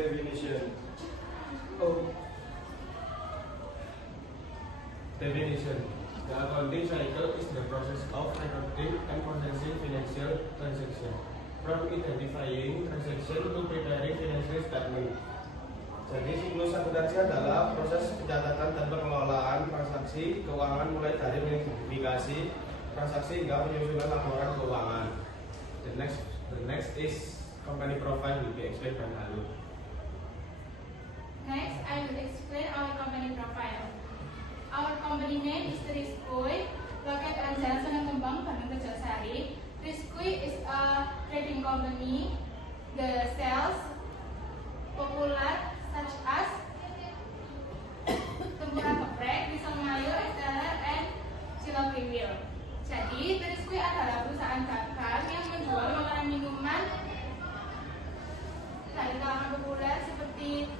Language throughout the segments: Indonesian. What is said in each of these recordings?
Definition. Oh. Definition. The accounting cycle is the process of recording and processing financial transaction, from identifying transaction to preparing financial statement. Jadi siklus akuntansi adalah proses pencatatan dan pengelolaan transaksi keuangan mulai dari mengidentifikasi transaksi hingga penyusunan laporan keuangan. The next is company profile will be explained by Halu. Next, I will explain our company profile. Our company name is Triskuy, located at Jalan Senang Kembang, Bandung Kerjasari. Triskuy is a trading company. The sales popular such as tempura geprek, pisang mayo, esteller, and cilok riwil. Jadi, Triskuy adalah perusahaan dagang yang menjual makanan minuman dari kalangan populer seperti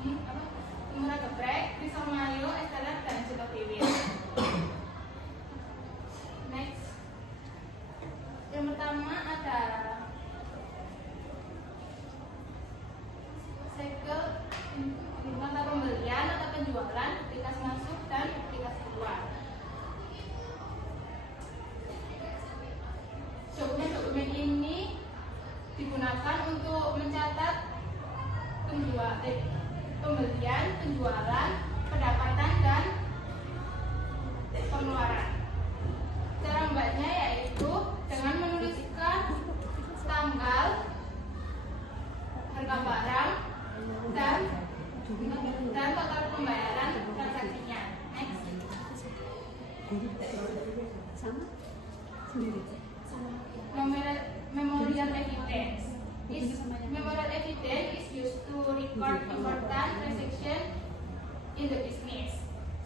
tempura geprek, pisang mayo, esteller, dan cilok riwil. Next, yang pertama ada segel mata pembelian atau penjualan, duplikas masuk dan duplikas keluar. Dokumen ini digunakan untuk mencatat pembelian, penjualan, pendapatan, dan pengeluaran. Cara membuatnya yaitu dengan menuliskan tanggal, harga barang, dan total pembayaran transaksinya. Next. Memorial evidence. Memorial evidence is used to record important transaction in the business.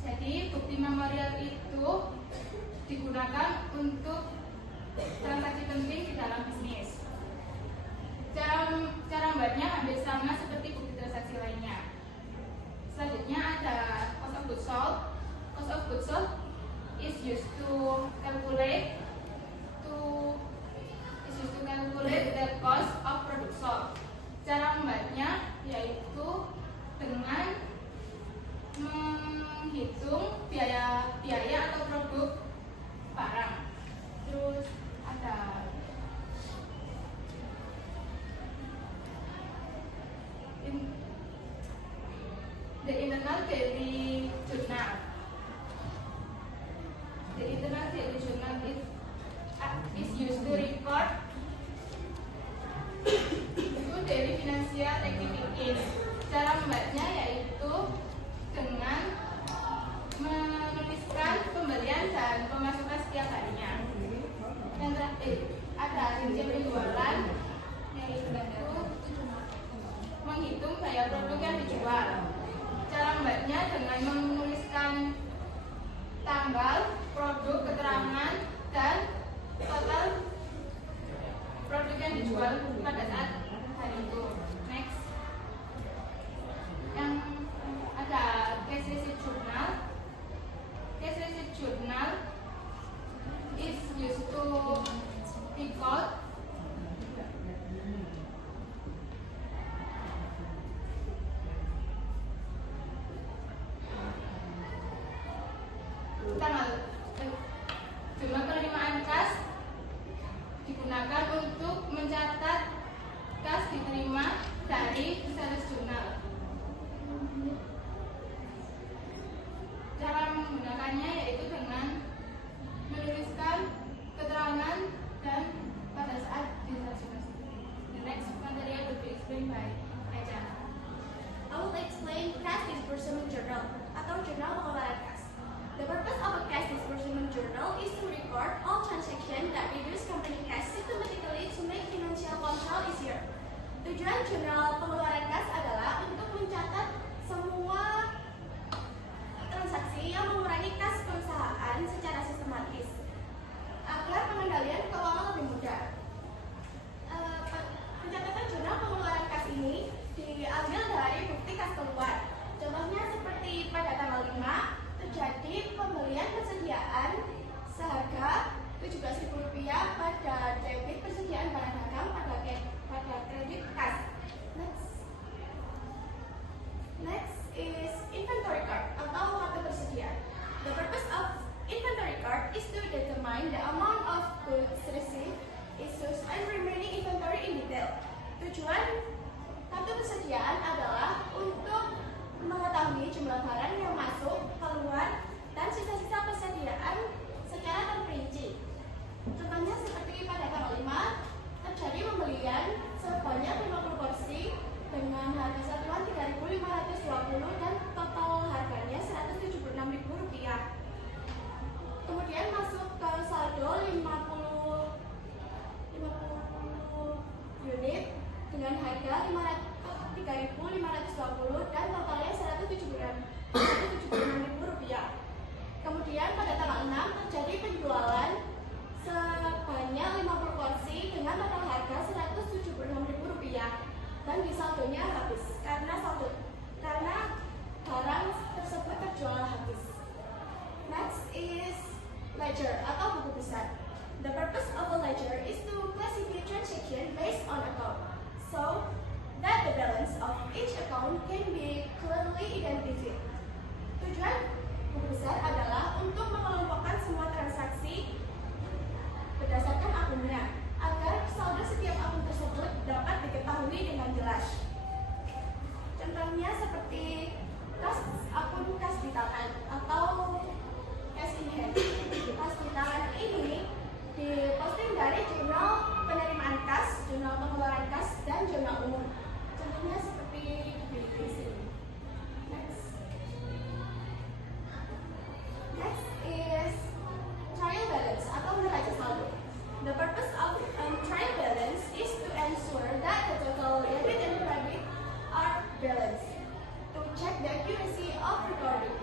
Jadi bukti memorial itu digunakan untuk transaksi penting di dalam bisnis. Cara membuatnya hampir sama seperti bukti transaksi lainnya. Selanjutnya ada cost of goods sold. Cost of goods sold is used to calculate the cost of product sold. Cara membuatnya yaitu dengan menghitung biaya atau produk barang. Terus ada the internal daily journal. The internal daily journal is used to record daily financial activities. Cara membuatnya yaitu dengan menuliskan pembelian dan pemasukan setiap harinya. Yang terakhir ada rincian penjualan, yaitu menghitung biaya produk yang dijual. Cara membuatnya dengan menuliskan tanggal, produk, keterangan, dan total produk yang dijual pada saat hari itu. Next, yang ada cash receipt journal. Cash receipt journal is used to record jumlah penerimaan kas digunakan untuk mencatat kas diterima dari sales jurnal. Cara menggunakannya yaitu dengan menuliskan keterangan dan pada saat di sales jurnal. The next material will be explained by Aja. I will explain cash disbursement journal atau jurnal pengeluaran kas. The purpose of a cash disbursement journal is to record all transactions that reduce company cash systematically to make financial control easier. Tujuan jurnal pengeluaran kas adalah untuk mencatat semua transaksi yang mengurangi kas perusahaan secara sistematis agar pengendalian keuangan lebih mudah. Pencatatan jurnal pengeluaran kas ini diambil dari bukti kas keluar. Contohnya seperti pada tanggal 5 terjadi pembelian persediaan seharga Rp17.000 pada debit persediaan barang dagang pada kredit kas. Next. harga 3.520 dan totalnya Rp176.000. Kemudian pada tanggal 6 terjadi penjualan sebanyak 50 porsi dengan total harga Rp176.000 dan disaldonya habis karena barang tersebut terjual habis. Next is ledger atau buku besar. The purpose of a ledger is to classify transaction based on account, so that the balance of each account can be clearly identified. Tujuan buku besar adalah untuk mengelompokkan semua transaksi berdasarkan akunnya, agar saldo setiap akun tersebut dapat diketahui dengan jelas. Contohnya seperti akun kas di tangan atau cash in hand. Kas di tangan ini diposting dari jurnal penerimaan kas, jurnal pengeluaran kas, dan jurnal umum. Contohnya seperti di sini. Next is trial balance atau neraca saldo. The purpose of trial balance is to ensure that the total debit and credit are balanced. To check the accuracy of recording.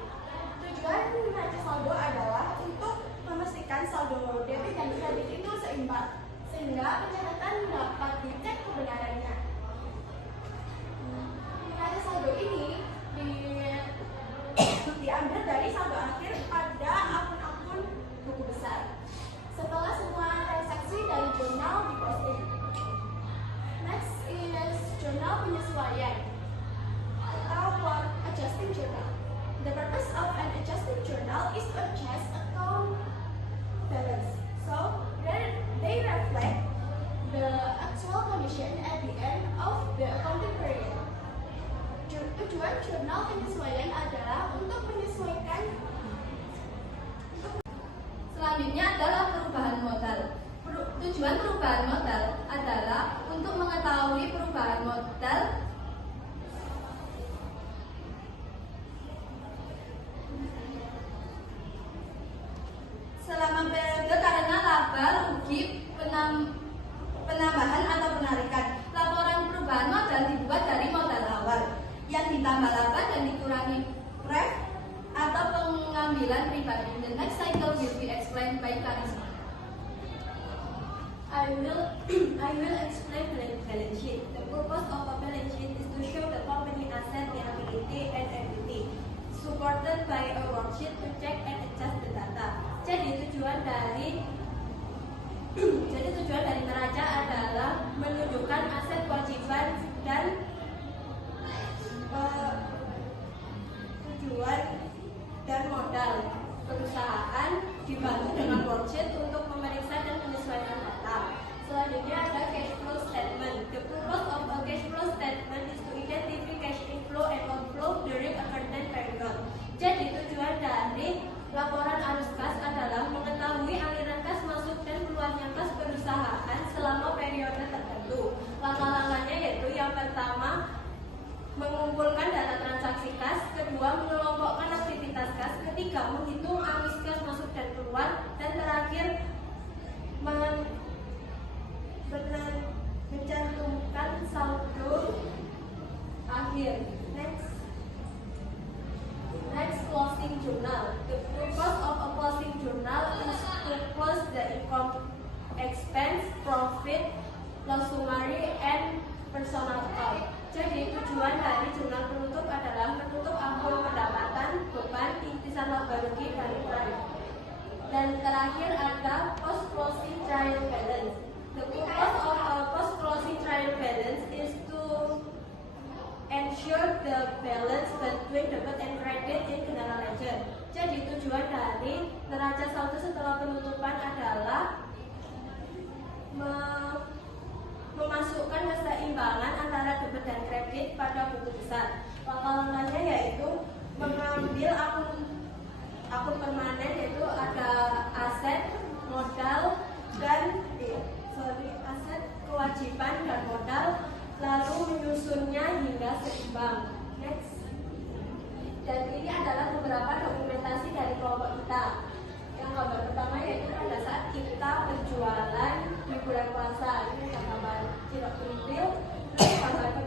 Tujuan neraca saldo adalah untuk memastikan saldo debit dan kredit itu seimbang, sehingga pencatatan dapat dicek kebenarannya. Neraca saldo ini diambil dari saldo akhir pada akun-akun buku besar setelah semua transaksi dari jurnal diposting. Next is jurnal penyesuaian atau adjusting journal. The purpose of an adjusting journal is to adjust account balance, so they reflect the actual condition at the end of the accounting period. Tujuan jurnal penyesuaian adalah untuk menyesuaikan. Selanjutnya adalah perubahan modal. Tujuan perubahan modal adalah untuk mengetahui perubahan modal selama periode karena laba, rugi, penambahan atau penarikan. Laporan perubahan modal dibuat dari modal awal yang ditambah laba dan dikurangi pref atau pengambilan pribadi. The next cycle will be explained by Karisma. I will explain balance sheet. The purpose of a balance sheet is to show the company asset, liability, and equity, supported by a worksheet to check and adjust the data. Jadi tujuan dari neraca adalah menunjukkan aset, kewajiban, dan tujuan dan modal perusahaan dibantu dengan worksheet untuk memeriksa dan menyesuaikan data. Selanjutnya ada cash flow statement. The purpose of a cash flow statement is to identify cash inflow and outflow during a certain period. Jadi tujuan dari laporan arus kas adalah mengetahui aliran kas masuk dan keluarnya kas perusahaan selama periode tertentu. Langkah-langkahnya yaitu yang pertama, mengumpulkan data transaksi kas, kedua, mengelompokkan aktivitas kas, ketiga, menghitung arus kas masuk dan keluar, dan terakhir, mencantumkan saldo akhir. Next, closing journal. The purpose of a closing journal is to close the income, expense, profit, loss summary, and personal account. Jadi tujuan dari jurnal penutup adalah menutup akun pendapatan, beban, intisan laba rugi, dan nilai. Dan terakhir ada post closing trial balance. The purpose of a post closing trial balance is to ensure the balance between debit and credit in general ledger. Jadi tujuan dari neraca saldo setelah penutupan adalah memasukkan keseimbangan antara debit dan kredit pada buku besar. Langkah-langkahnya yaitu mengambil akun permanen, yaitu ada aset, modal, dan aset, kewajiban, dan modal, lalu menyusunnya hingga seimbang. Next. Dan ini adalah beberapa dokumentasi dari kelompok kita. Yang gambar pertama yaitu pada saat kita berjualan di bulan puasa. Ini gambar cilok printil. Terus gambar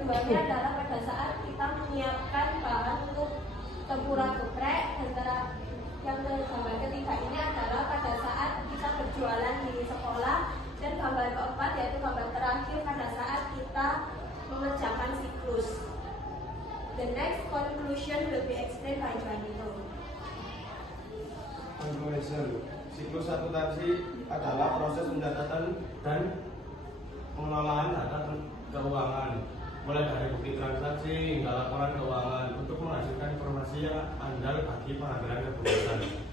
The next conclusion will be explained by Juanito. Conclusion. Siklus akuntansi adalah proses pencatatan dan pengelolaan data keuangan, mulai dari bukti transaksi hingga laporan keuangan untuk menghasilkan informasi yang andal bagi pengambilan keputusan.